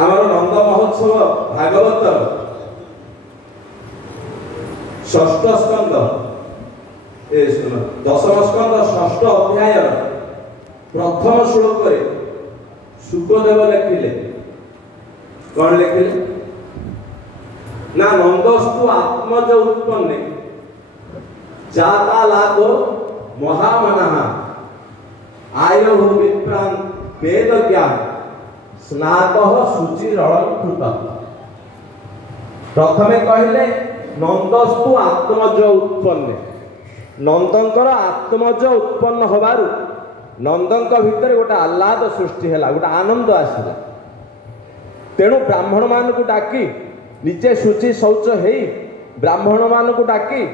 आमर नंद महोत्सव भागवत षष्ठ स्कंद दशम स्कंद षष्ठ अध्याय प्रथम श्लोक सुखदेव लिखिले कौन लिखिले ना नंदस्तु आत्मज उत्पन्ने जाता लाभो महामनः आयो विप्रान वेद ज्ञान स्नातः शुचिरलंकृत। प्रथमे कहले नंदस्तु आत्मज उत्पन्ने नंदंकर आत्मज उत्पन्न होबारु नंदंक भितर गोटे आह्लाद सृष्टि है गोटे आनंद आसला तेणु ब्राह्मण मान को डाकी निजे शुचि शौच है ब्राह्मण मान को डाकी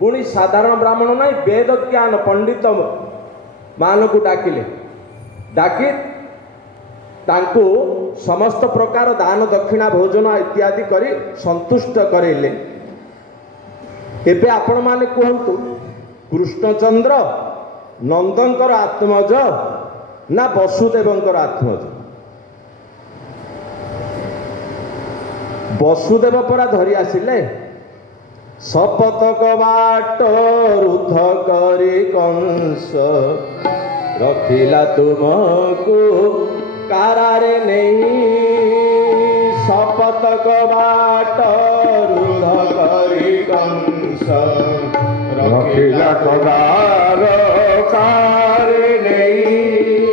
पुणी साधारण ब्राह्मण नहीं वेद ज्ञान पंडित मान को डाकिले डाकी तांको समस्त प्रकार दान दक्षिणा भोजन इत्यादि करी संतुष्ट करेले। एबे आपण माने कहंतु कृष्णचंद्र नंदंकर आत्मज ना वसुदेवंकर आत्मज? वसुदेव परा धरी आसिले सपतक बाट रुद्ध करी कंस रखिला तुमको कारारे नहीं सपतक बाट रुद्ध करी कंस रखिला कबार कारे नहीं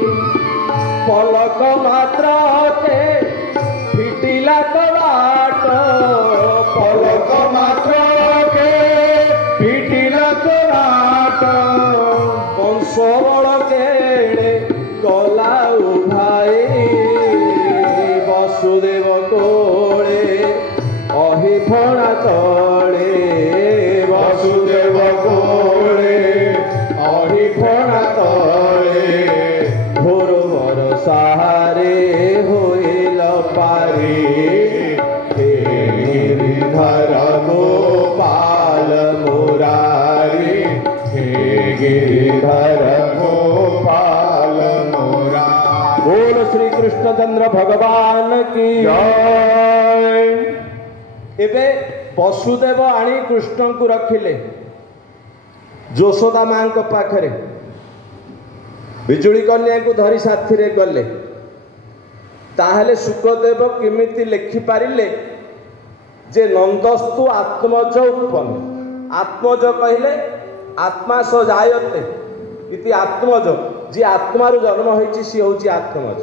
पलक मात्र के फिटिला कबाट पलक मात्र के फिटिला कबाट कंस केड़े गला भाई वसुदेव कोले अहि फणा तले वसुदेव कोले अहि फणा तले घोर वर सहारे होइल पारे गिरिधर गोपाल मुरारी गिरिधर गोपाल मुरारी। बोल श्री कृष्णचंद्र भगवान की जय। एबे वसुदेव आनी कृष्ण को रखिले यशोदा मां को पाखरे बिजुली कन्या को धरी साथी रे गले ताहले सुखदेव किमिति लिखि पारिले जे नंदस्तु आत्मज उत्पन्न आत्मज कहले आत्मा स जायते इति आत्मज जी आत्मारु जन्म होइछि सी होछि आत्मज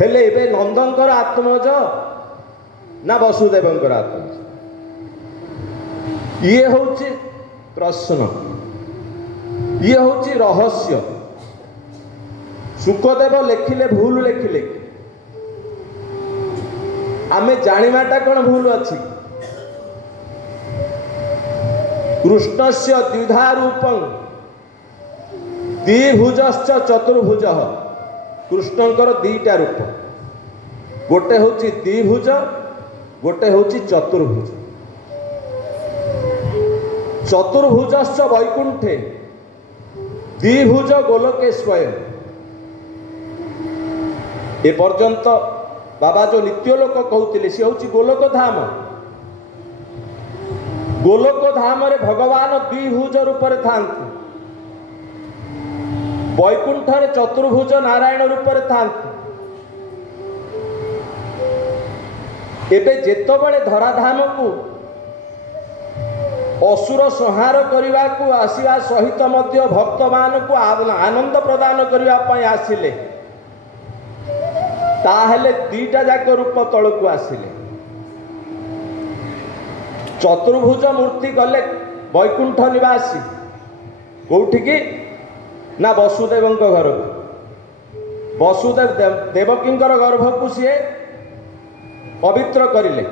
हेले एबे नंदंकर आत्मज ना वसुदेवंकर आत्मज ये होछि प्रश्न ये होछि रहस्य। सुखदेव लिखिले भूल लिखिले आमे जानिमाटा कोन भूल अछि कृष्णस्य द्विधा रूपं द्विभुजश्च चतुर्भुजः कृष्णंकर दीटा रूप गोटे होची द्विभुज गोटे होची चतुर्भुज चतुर्भुजश्च वैकुंठे द्विभुज गोलोके स्वयं। ए पर्यंत बाबा जो नित्य लोक कहते सी हूँ गोलोक धाम गोलोक धाम रे भगवान द्विभुज रूप था वैकुंठ रे चतुर्भुज नारायण रूप था। एबे जेतबेले धराधाम को असुर संहार करने को आसवा सहित मध्य भक्त मान को आनंद प्रदान करने आसिले ताहले दीटा जाक रूप तल को आसिले चतुर्भुज मूर्ति गले वैकुंठ निवासी कौटी की ना वसुदेव घर वसुदेव देवकी गर्भ को सी पवित्र करिले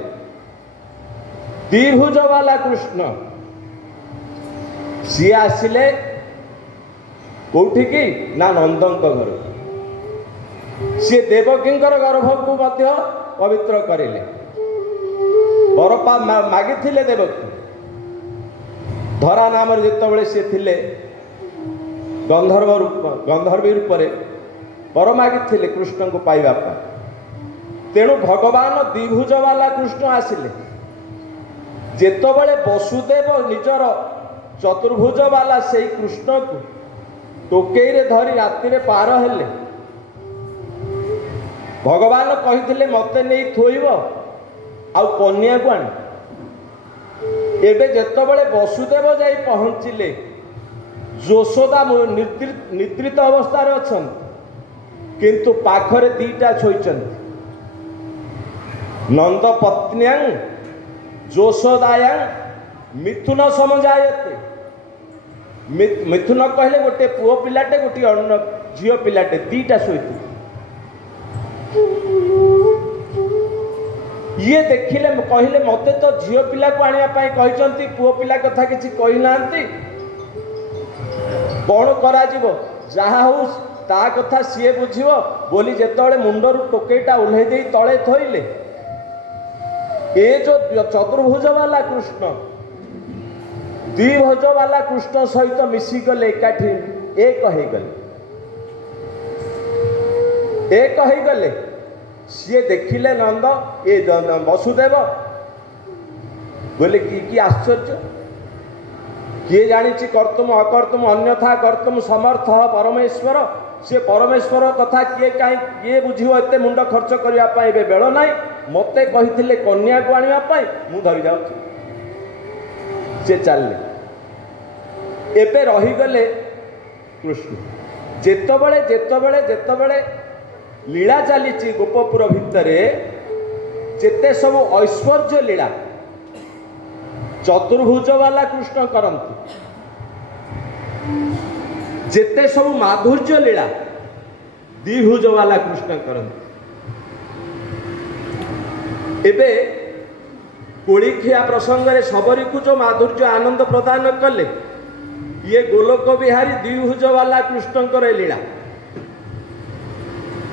द्विभुज वाला कृष्ण सी आसिले कौटी की ना नंदंक घर सी देवकी गर्भ को मध्य पवित्र करिले बरपा मागी थिले देवकी धरा नाम जिते सी थिले गंधर्व रूप गंधर्वी रूप वर मागिथिले कृष्ण को पाइबा पाई। तेणु भगवान द्विभुज वाला कृष्ण आसिले। जेतबेले वसुदेव निजर चतुर्भुज वाला से कृष्ण को टोकई रे धरी राति रे पार हेले, भगवान कहिथिले मते नहीं थोइब आउ कन्या को आन। एबे जेतबेले वसुदेव जाई पहुंचिले, यशोदा निद्रित अवस्था रे अछन, किंतु पाखरे दीटा छोइचंती। नंद पत्न्यां यशोदायां मिथुन समझायते। मिथुन कहले गोटे पुओ पिलाटे गोटे अन्न झियो पिलाटे दीटा शोइथि। ये देखिले कहले मते तो झियो पिला को आनिया पाई कहिसंती, पुओ पिला कथा किछि कहि नांती, कोन करा जीवो जहा हो ता कथा सीए बुझिवो बोली जेतबेले मुंडरू टोकेटा उल्हे देई तळे थोइले। ये जो चतुर्भुज वाला कृष्ण द्विभुज वाला कृष्ण सहित मिसी गले एकाठी एक हो गले। सी देखिले नंद ये वसुदेव बोले कि आश्चर्य, किए जानी कर्तुम अकर्तुम अन्यथा कर्तुम समर्थ परमेश्वर। से परमेश्वर कथा किए कहीं किए बुझिव, एते मुंड खर्च करने बेल ना, मते कही कन्या को आने मु धरी जाऊँ। से चलले एबे रहीगले कृष्ण। जेतबेले जेतबेले जेतबेले लीला चली गोपपुर भितरे, जेते सब ऐश्वर्य लीला चतुर्भुज वाला कृष्ण करती, जेते सब माधुर्य लीला द्विभुज वाला कृष्ण करती। एबे कोड़ीखिया प्रसंग में सबरी को जो माधुर्य आनंद प्रदान कले, ये गोलोक बिहारी द्विभुज वाला कृष्णकर लीला।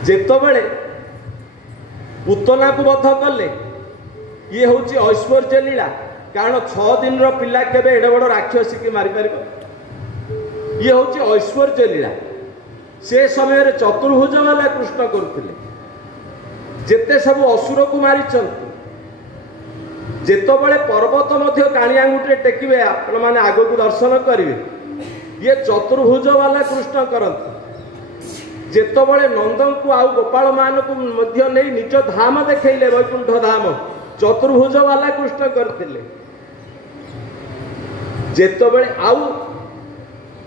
जेतबेले पुतना को बध कले, ये हूँ ऐश्वर्य लीला। कारण 6 दिन पिला केबे एडे बड़ राक्षसी की मारी पार, ये हूँ ऐश्वर्य लीला। से समय चतुर्भुज वाला कृष्ण करथिले, जेते सब असुर को मारी। जेतबेले पर्वत मध्य काणियांगुटे टेकिबे आपण माने आगो को दर्शन करिवे, ये चतुर्भुज वाला कृष्ण करंती। जेतबेले नंदन को आउ गोपाल मान को मध्य नहीं निज धाम देखैले वैकुंठ धाम, चतुर्भुज वाला कृष्ण करथिले। जेतबेले आउ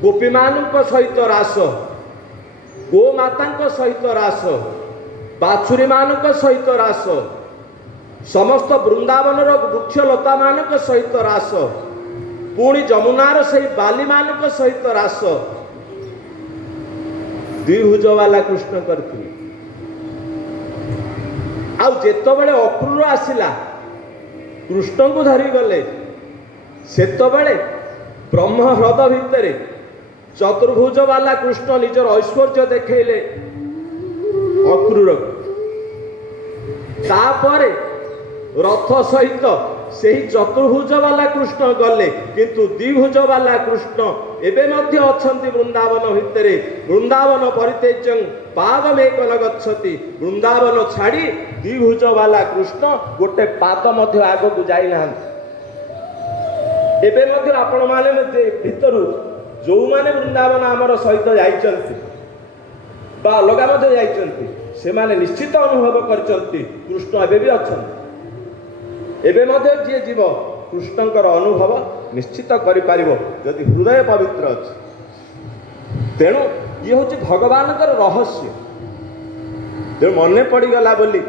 गोपी मानक सहित रास, गो माता सहित रास, बाछुरी मानक सहित रास, समस्त वृंदावन वृक्ष लता मानक सहित रास, पुणी जमुनार से बाली मानक सहित रास द्विभुज वाला कृष्ण करथिले। आउ जेतबेले अक्रूर आसिला कृष्ण को धरी गले, सेतबेले ब्रह्म ह्रद भितरे चतुर्भुज वाला कृष्ण निजर ऐश्वर्य देखैले अक्रूर। तापरे रथ सहित से चतुर्भुज वाला कृष्ण गले, किंतु द्विभुज वाला कृष्ण एबे मध्य अछंती वृंदावन भितरे। वृंदावन परित्यज्य पादमेक न गच्छति, वृंदावन छाड़ी द्विभुज वाला कृष्ण गोटे पाद मध्य आग को जाई नाहंती। एबे मध्य आपण माने भितरु जो माने वृंदावन आमर सहित जाइचंती बा अलगा मध्य जाइचंती, से माने निश्चित अनुभव करचंती कृष्ण एबे भी अछंती। एबे मध्य जे जीव कृष्णकर अनुभव निश्चित करि पारिबो यदि हृदय पवित्र अछि। तेणु ये हूँ भगवान रहस्य। तेणु मन पड़गला बोली